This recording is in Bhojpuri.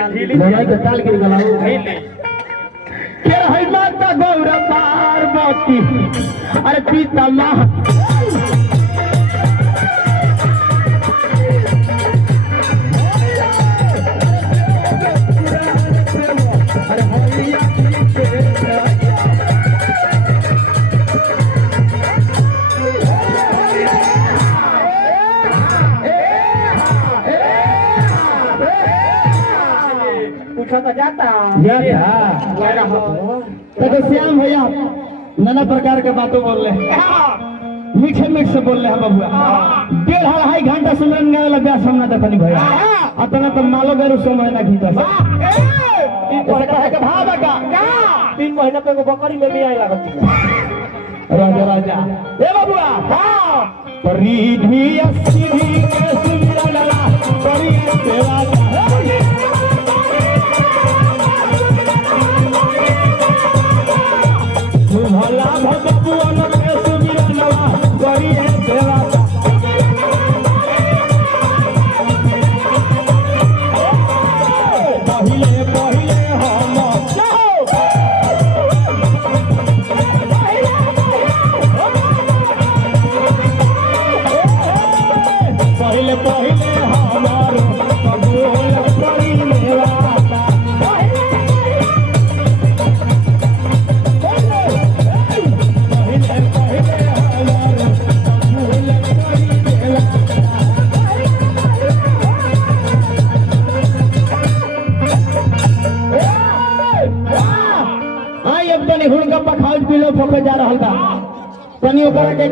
लड़ाई के ताल गिर गला के है माता गौरा पार्वती अरे पिता माँ जाता देखो श्याम भैया नाना प्रकार के बातों बोल रहे मीठे मीठ से बोल रहे हैं बबुआ 1.5 घंटा सुमरन गावे लग गया सामने देखनी भैया अतना तो मालो बेरु समय ना खींचा के भाव का 3 महीना पे बकरी में भी आई लागत राजा राजा ए बबुआ हां परिधि सीधी के सुमरन ला बड़ी सेवा भला भगवान के सुमिरन ला बड़ी सेवा पहिले पहिले हम पहिले पहिले हमार कबूल करी मेरा हुड़का पखाल पीलो फोके जा रहल बा तनी ओकरा के